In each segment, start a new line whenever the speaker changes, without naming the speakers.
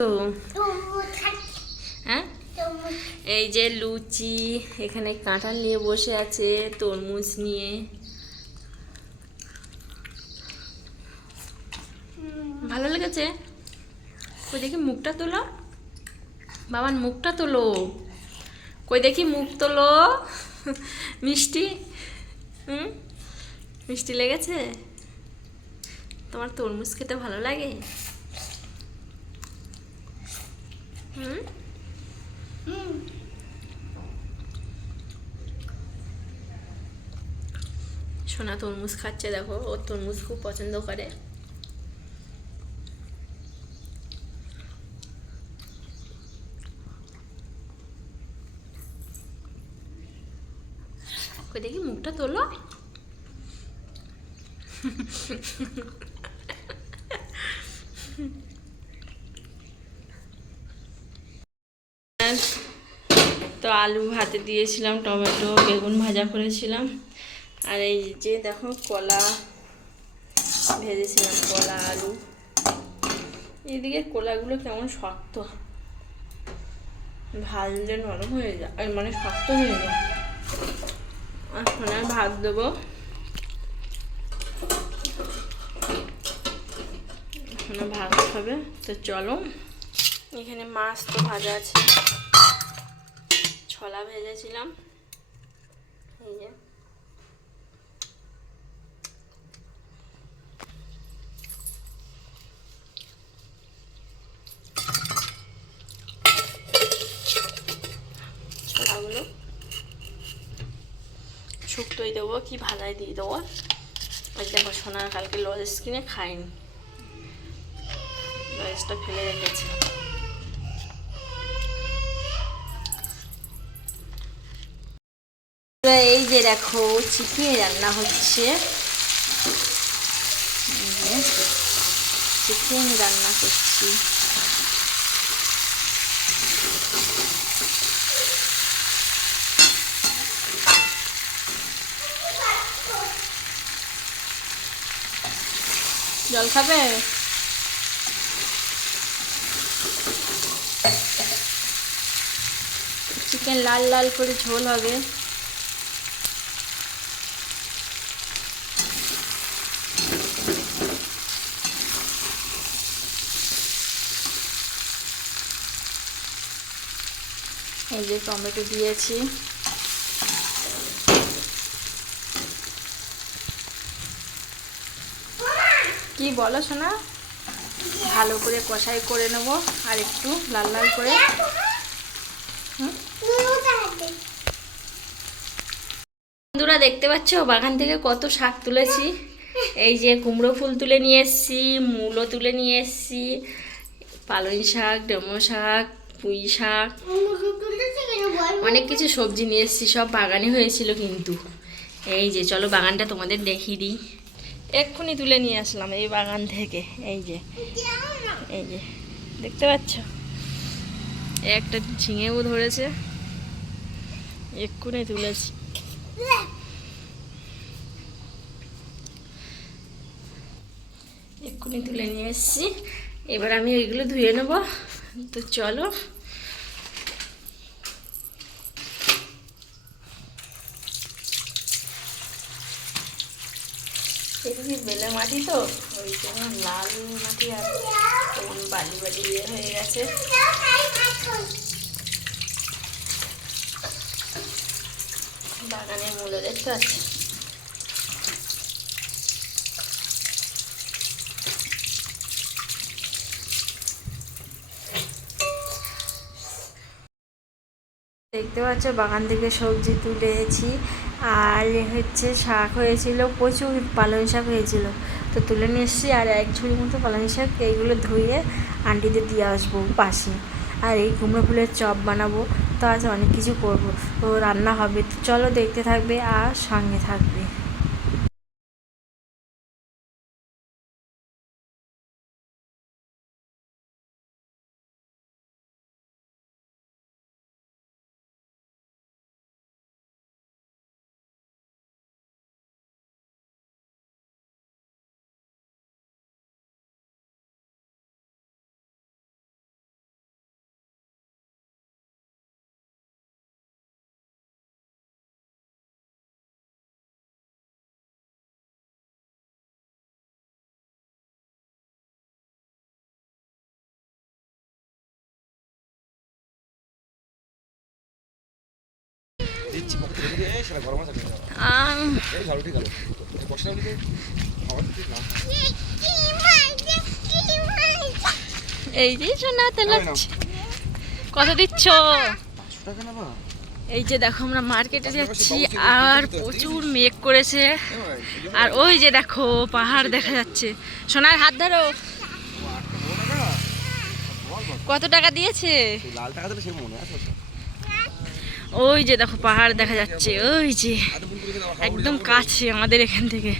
তো হ্যাঁ? এই যে লুচি এখানে কাঁঠাল নিয়ে বসে আছে তরমুজ নিয়ে। ভালো লেগেছে? কই দেখি মুখটা তোলো। বাবার মুখটা তোলো। কই দেখি মুখ তোলো। মিষ্টি? হুম? মিষ্টি লেগেছে? তোমার তরমুজ খেতে ভালো লাগে হুম সোনা তরমুজ খাচ্ছে দেখো। ওর তরমুজ খুব পছন্দ করে। দেখি মুখটা তোলো। তো আলু ভাতে দিয়েছিলাম, টমেটো, বেগুন ভাজা করেছিলাম। আর এই যে দেখো কলা, ভেজেছিলাম কলা, আলু। এইদিকে কলাগুলো কেমন শক্ত। ভাজলে নরম হয়ে যায় আর মানে শক্ত হয়ে যায়। আর সোনার ভাত দেবো। ভাত হবে, তো চলো। এখানে মাছ তো ভাজা আছে। ছলা ভেজেছিলাম। এই যে। ছোলাগুলো শুক্তোই দেবো কি ভাজাই দিয়ে দেবো? দেখো সোনার কালকে লজেস কিনে খাইনি। লজেসটা ফেলে রেখেছে। এই যে দেখো চিকেন রান্না হচ্ছে। চিকেন রান্না করছি। জল খাবে? চিকেন লাল লাল করে ঝোল হবে। এই যে টমেটো দিয়েছি। কি বলো শোনা ভালো করে কষাই করে নেব আর একটু লাল লাল করে? বন্ধুরা দেখতে পাচ্ছ? বাগান থেকে কত শাক তুলেছি। এই যে কুমড়ো ফুল তুলে নিয়ে এসেছি, মূলো তুলে নিয়ে এসেছি, পালং শাক, ডেমো শাক পুঁই শাক। অনেক কিছু সবজি নিয়ে এসেছি, সব বাগানে হয়েছিল কিন্তু। এই যে, চলো বাগানটা তোমাদের দেখিয়ে দিই। এক্ষুনি তুলে নিয়ে আসলাম এই বাগান থেকে, এই যে। এই যে, দেখতে পাচ্ছ? একটা ঝিঙেও ধরেছে। এক্ষুনি তুলেছি। এক্ষুনি তুলে নিয়ে এসেছি। এবার আমি ওইগুলো ধুয়ে নেব। তো চলো। এদিকে বেলে মাটি তো? ওই জন্য লাল মাটি আর কেমন বালি বালি ইয়ে হয়ে গেছে। বাগানের মূল্য দেখতে পাচ্ছি। দেখতে পাচ্ছ, বাগান থেকে সবজি তুলেছি। আর হচ্ছে শাক হয়েছিল, প্রচুর পালং শাক হয়েছিল। তো তুলে নিয়ে এসেছি, আর এক ঝুড়ি মতো পালং শাক এইগুলো ধুয়ে আন্টিদের দিয়ে আসব পাশে। আর এই কুমড়ো ফুলের চপ বানাবো, তো আজ অনেক কিছু করব। তো রান্না হবে, তো চলো দেখতে থাকবে আর সঙ্গে থাকবে।
এই
যে সোনা তেলাচ্ছি। কত দিচ্ছ? এই যে দেখো আমরা মার্কেটে যাচ্ছি আর প্রচুর মেঘ করেছে। আর ওই যে দেখো পাহাড় দেখা যাচ্ছে। সোনার হাত ধরো। কত টাকা দিয়েছে?
লাল টাকা মনে আছে।
ওই যে দেখো পাহাড় দেখা যাচ্ছে ওই যে একদম কাছে আমাদের এখান থেকে।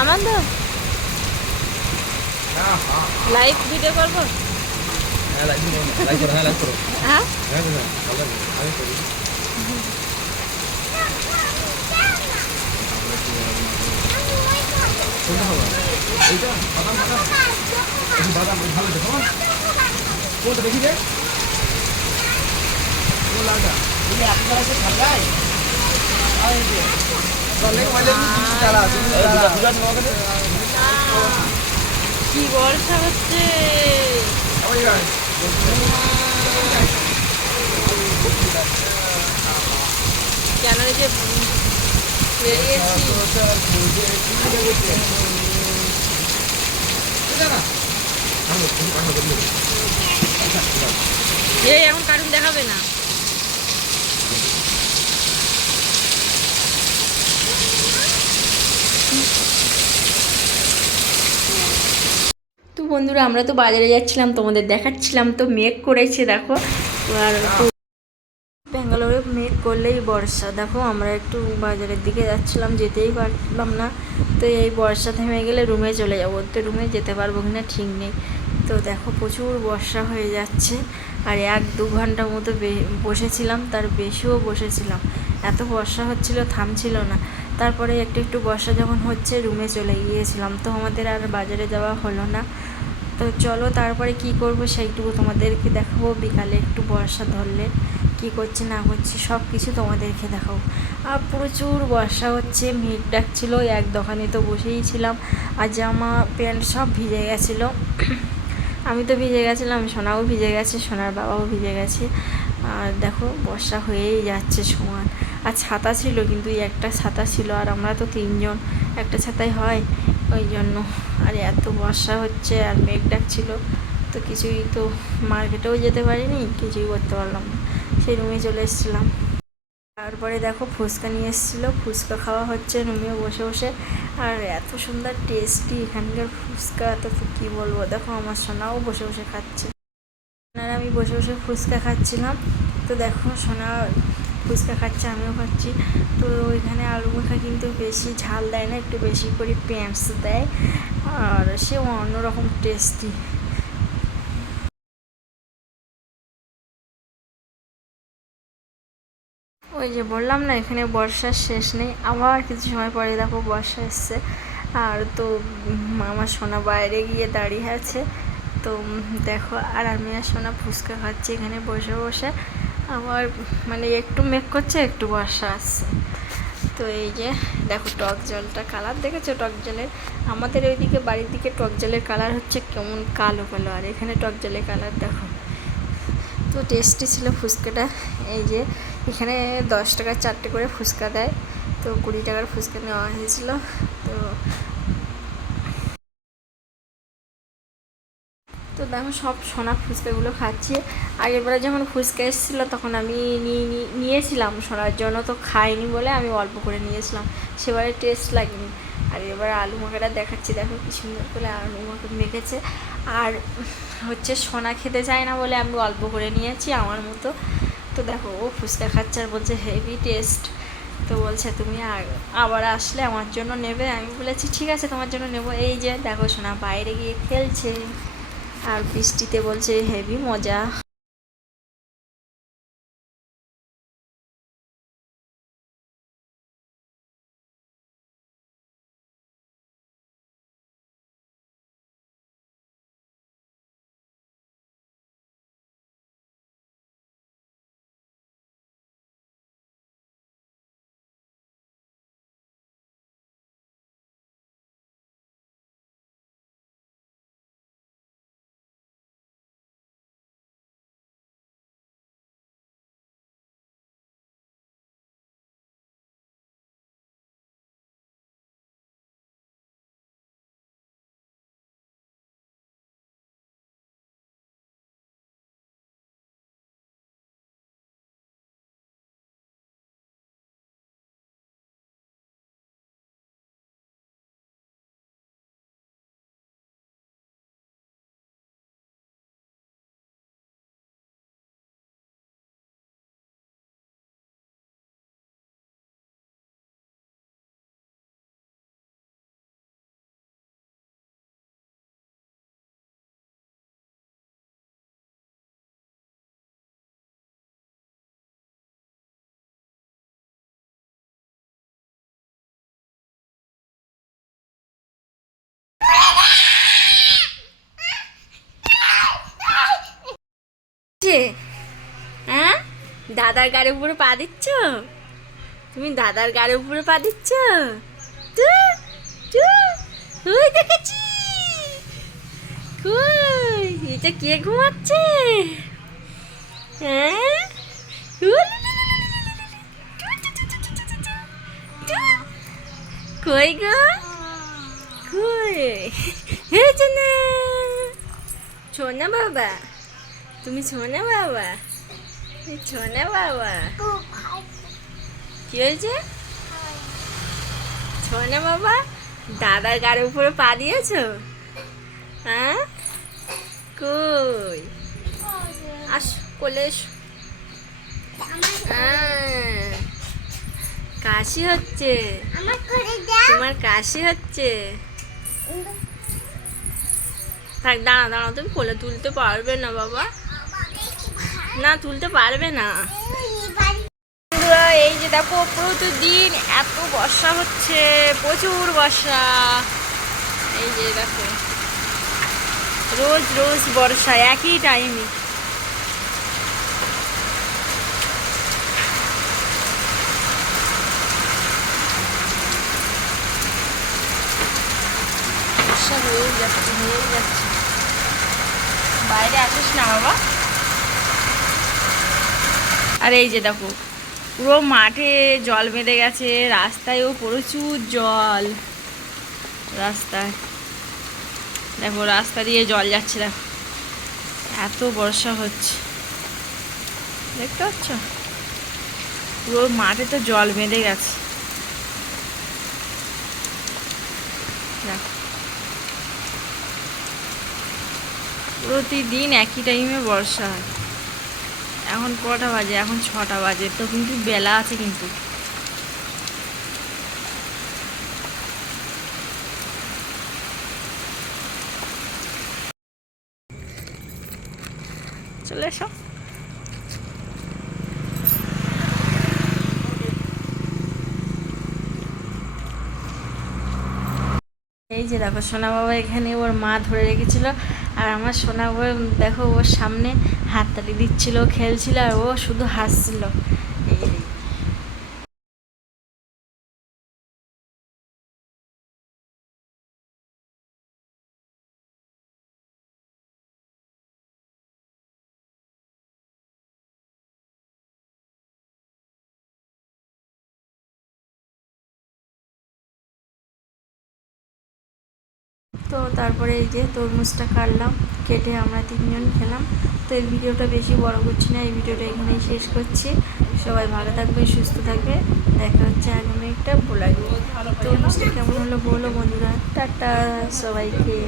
আনন্দ?
হ্যাঁ
লাইভ ভিডিও করব?
হ্যাঁ লাইক করো লাইক করো হ্যাঁ করো।
হ্যাঁ?
হ্যাঁ হ্যাঁ কোনটা হবে এইটা বাদাম বাদাম ভালো দেখো কোনটা দেখি রে লালটা এই এই যে চলে মানে কি
কি বর্ষা হচ্ছে
ওই গায়
কেন যে বেরিয়েছি এই, এখন কার্টুন দেখাবে না। তো বন্ধুরা, আমরা তো বাজারে যাচ্ছিলাম, তোমাদের দেখাচ্ছিলাম, তো মেঘ করেছে, দেখো। আর ব্যাঙ্গালোরে মেঘ করলেই বর্ষা। দেখো, আমরা একটু বাজারের দিকে যাচ্ছিলাম, যেতেই পারলাম না। তো এই বর্ষা থেমে গেলে রুমে চলে যাব। তো রুমে যেতে পারব কিনা ঠিক নেই। তো দেখো প্রচুর বর্ষা হয়ে যাচ্ছে আর এক দু ঘণ্টা মতো বসেছিলাম, তার বেশিও বসেছিলাম। এত বর্ষা হচ্ছিল, থামছিল না। তারপরে একটু একটু বর্ষা যখন হচ্ছে রুমে চলে গিয়েছিলাম। তো আমাদের আর বাজারে যাওয়া হলো না। তো চলো তারপরে কি করব সেইটুকু তোমাদেরকে দেখাবো। বিকালে একটু বর্ষা ধরলে কি করছি, না করছি সব কিছু তোমাদেরকে দেখাবো। আর প্রচুর বর্ষা হচ্ছে, মেঘ ডাকছিল, এক দোকানে তো বসেই ছিলাম। আর জামা প্যান্ট সব ভিজে গেছিল। আমি তো ভিজে গেছিলাম, সোনাও ভিজে গেছে, সোনার বাবাও ভিজে গেছে। আর দেখো, বর্ষা হয়েই যাচ্ছে সমান। আর ছাতা ছিল কিন্তু একটা ছাতা ছিল, আর আমরা তো তিনজন, একটা ছাতাই হয়। ওই জন্য, আর এত বর্ষা হচ্ছে, আর মেঘ ডাকছিল, তো কিছুই তো মার্কেটেও যেতে পারিনি, কিছুই করতে পারলাম না। সেই রুমে চলে এসেছিলাম। তারপরে দেখো ফুচকা নিয়ে এসেছিল। ফুচকা খাওয়া হচ্ছে রুমে বসে বসে। আর এত সুন্দর টেস্টি এখানকার ফুচকা তো কী বলব? দেখো আমার সোনাও বসে বসে খাচ্ছে। আর আমি বসে বসে ফুচকা খাচ্ছিলাম। তো দেখো সোনা ফুচকা খাচ্ছে, আমিও খাচ্ছি। তো ওইখানে আলু মাখা কিন্তু বেশি ঝাল দেয় না, একটু বেশি করে পেঁয়াজ দেয়। আর সে অন্যরকম টেস্টি ওই যে বললাম না, এখানে বর্ষার শেষ নেই। আবার কিছু সময় পরে দেখো বর্ষা এসছে। আর তো আমার সোনা বাইরে গিয়ে দাঁড়িয়ে আছে। তো দেখো, আর আমি আর সোনা ফুচকা খাচ্ছি এখানে বসে বসে। আবার মানে একটু মেঘ করছে, একটু বর্ষা আসছে। তো এই যে, দেখো টক জলটা কালার দেখেছ? টক জলের, আমাদের ওইদিকে বাড়ির দিকে টক জলের কালার হচ্ছে কেমন কালো কালো। আর এখানে টক জলের কালার দেখো। তো টেস্টি ছিল ফুচকাটা। এই যে এখানে দশ টাকার চারটে করে ফুচকা দেয়। তো কুড়ি টাকার ফুচকা নেওয়া হয়েছিল। তো তো দেখো, সব সোনা ফুচকাগুলো খাচ্ছি। আগেরবারে যখন ফুচকা এসেছিল, তখন আমি নিয়ে নিয়ে- নিয়েছিলাম সোনার জন্য। তো খাইনি বলে আমি অল্প করে নিয়েছিলাম। সেবারে টেস্ট লাগেনি। আর এবার আলু মাখাটা দেখাচ্ছি। দেখো কি সুন্দর করে আলু মাখা মেখেছে। আর হচ্ছে সোনা খেতে চায় না বলে আমি অল্প করে নিয়েছি আমার মতো। তো দেখো, ও ফুচকা খাচ্ছে আর বলছে হেভি টেস্ট তো বলছে, তুমি আবার আসলে আমার জন্য নেবে? আমি বলেছি, ঠিক আছে, তোমার জন্য নেব। এই যে, দেখো শোনা বাইরে গিয়ে খেলছে। আর বৃষ্টিতে বলছে হেভি মজা। হচ্ছে হ্যাঁ দাদার গাড়ির উপরে পা দিচ্ছ তুমি দাদার গাড়ির উপরে পা দিচ্ছ দেখেছি এটা কে ঘুমাচ্ছে হ্যাঁ কই গো কই এই যে না সোনা বাবা তুমি সোনা বাবা? সোনা বাবা? কি হয়েছে? সোনা বাবা দাদার গাড়ির উপরে পা দিয়েছ? হ্যাঁ? কই? আস কোলে হ্যাঁ, কাশি হচ্ছে। তোমার কাশি হচ্ছে। থাক দাঁড়া দাঁড়া তুমি কোলে তুলতে পারবে না বাবা। না তুলতে পারবে না। এই যে দেখো, প্রতিদিন এত বর্ষা হচ্ছে, প্রচুর বর্ষা। এই যে দেখো, রোজ রোজ বর্ষা, একই টাইমে বর্ষা হয়েই যাচ্ছে হয়েই যাচ্ছে। বাইরে আসিস না বাবা। আর এই যে দেখো, পুরো মাঠে জল বেঁধে গেছে, রাস্তায়ও প্রচুর জল। রাস্তায়। দেখো, রাস্তা দিয়ে জল যাচ্ছে, দেখো। এত বর্ষা হচ্ছে। দেখতে পাচ্ছ? পুরো মাঠে তো জল বেঁধে গেছে। প্রতিদিন একই টাইমে বর্ষা হয়। এখন কটা বাজে? এখন ছটা বাজে। তো কিন্তু বেলা আছে কিন্তু। চলে এসো। এই যে দেখো, সোনা বাবা এখানে ওর মা ধরে রেখেছিল। আর আমার সোনা বই দেখো ওর সামনে হাততালি দিচ্ছিল, খেলছিল আর ও শুধু হাসছিল। এই তো তারপরে এই যে তরমুজটা কাটলাম, কেটে আমরা তিনজন খেলাম। তো এই ভিডিওটা বেশি বড় করছি না, এই ভিডিওটা এখানেই শেষ করছি। সবাই ভালো থাকবে সুস্থ থাকবে দেখা হচ্ছে আগামী একটা ব্লগে তরমুজটা কেমন হলো বলো বন্ধুরা। টাটা সবাইকে।